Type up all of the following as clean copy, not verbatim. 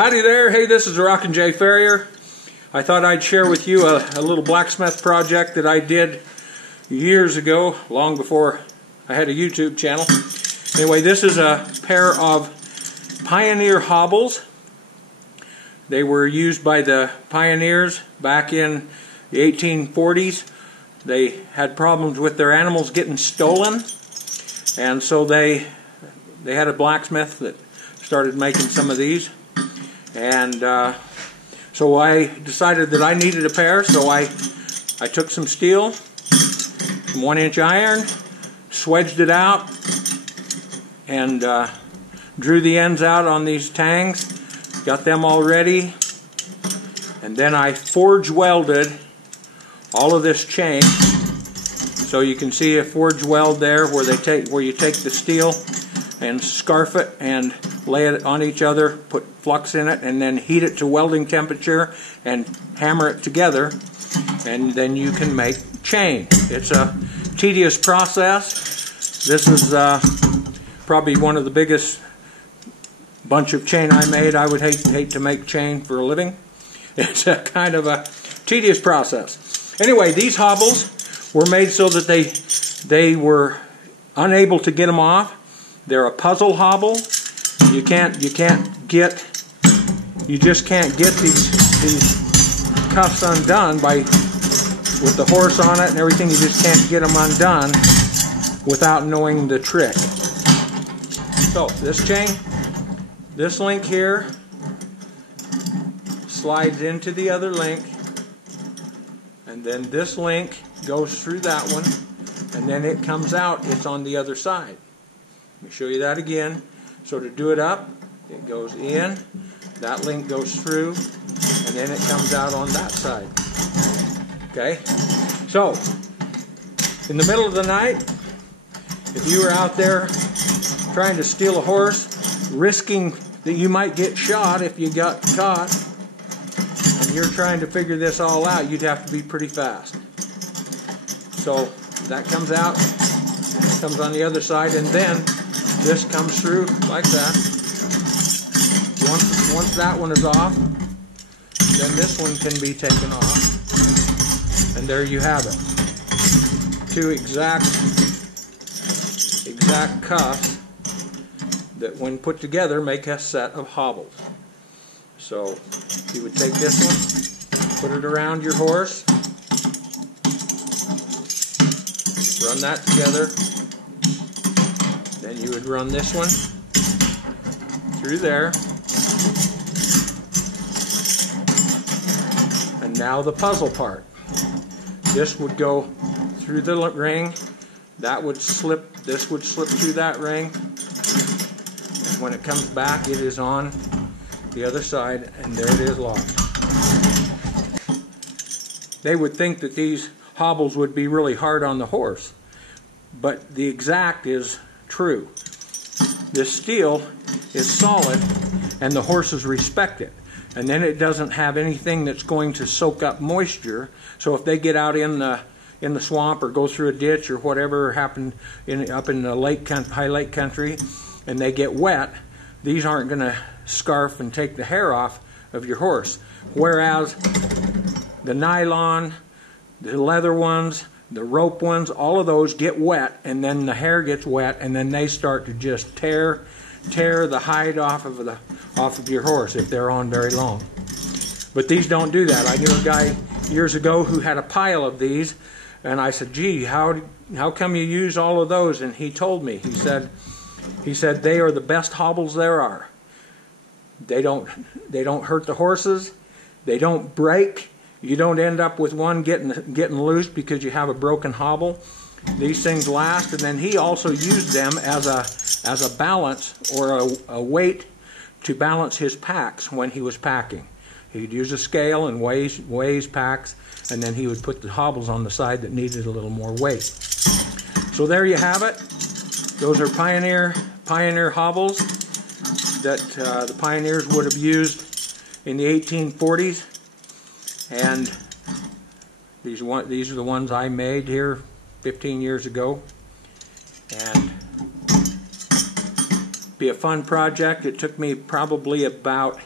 Howdy there. Hey, this is Rockin Farrier. I thought I'd share with you a little blacksmith project that I did years ago, long before I had a YouTube channel. Anyway, this is a pair of Pioneer Hobbles. They were used by the pioneers back in the 1840s. They had problems with their animals getting stolen, and so they had a blacksmith that started making some of these. And so I decided that I needed a pair, so I took some steel, some 1-inch iron, swedged it out, and drew the ends out on these tangs, got them all ready, and then I forge welded all of this chain. So you can see a forge weld there where you take the steel and scarf it and lay it on each other, put flux in it, and then heat it to welding temperature and hammer it together, and then you can make chain. It's a tedious process. This is probably one of the biggest bunch of chain I made. I would hate to make chain for a living. It's a kind of a tedious process. Anyway, these hobbles were made so that they were unable to get them off. They're a puzzle hobble. You just can't get these cuffs undone with the horse on it and everything. You just can't get them undone without knowing the trick. So this chain, this link here slides into the other link, and then this link goes through that one, and then it comes out. It's on the other side. Let me show you that again. So to do it up, it goes in, that link goes through, and then it comes out on that side. Okay? So, in the middle of the night, if you were out there trying to steal a horse, risking that you might get shot if you got caught, and you're trying to figure this all out, you'd have to be pretty fast. So, that comes out, comes on the other side, and then this comes through like that. Once that one is off, then this one can be taken off, and there you have it. Two exact cuffs that, when put together, make a set of hobbles. So you would take this one, put it around your horse, run that together. Then you would run this one through there, and now the puzzle part. This would go through the ring, that would slip, this would slip through that ring, and when it comes back it is on the other side, and there it is locked. They would think that these hobbles would be really hard on the horse, but the exact is true. This steel is solid, and the horses respect it. And then it doesn't have anything that's going to soak up moisture. So if they get out in the swamp or go through a ditch or whatever happened up in the high lake country, and they get wet, these aren't going to scarf and take the hair off of your horse. Whereas the nylon, the leather ones, the rope ones, all of those get wet, and then the hair gets wet, and then they start to just tear the hide off of your horse if they're on very long. But these don't do that. I knew a guy years ago who had a pile of these, and I said, "Gee, how come you use all of those?" And he told me. He said they are the best hobbles there are. They don't hurt the horses. They don't break. You don't end up with one getting loose because you have a broken hobble. These things last, and then he also used them as a balance or a weight to balance his packs when he was packing. He'd use a scale and weighs packs, and then he would put the hobbles on the side that needed a little more weight. So there you have it. Those are Pioneer hobbles that the pioneers would have used in the 1840s. And these are the ones I made here 15 years ago, and be a fun project. It took me probably about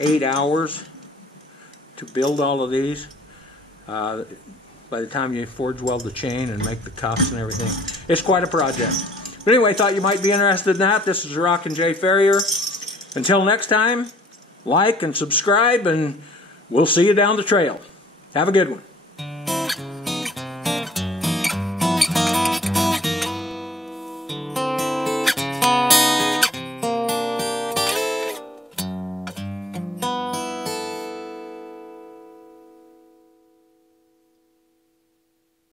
8 hours to build all of these. By the time you forge weld the chain and make the cuffs and everything, it's quite a project. But anyway, thought you might be interested in that. This is Rockin' J. Farrier. Until next time, like and subscribe, and we'll see you down the trail. Have a good one.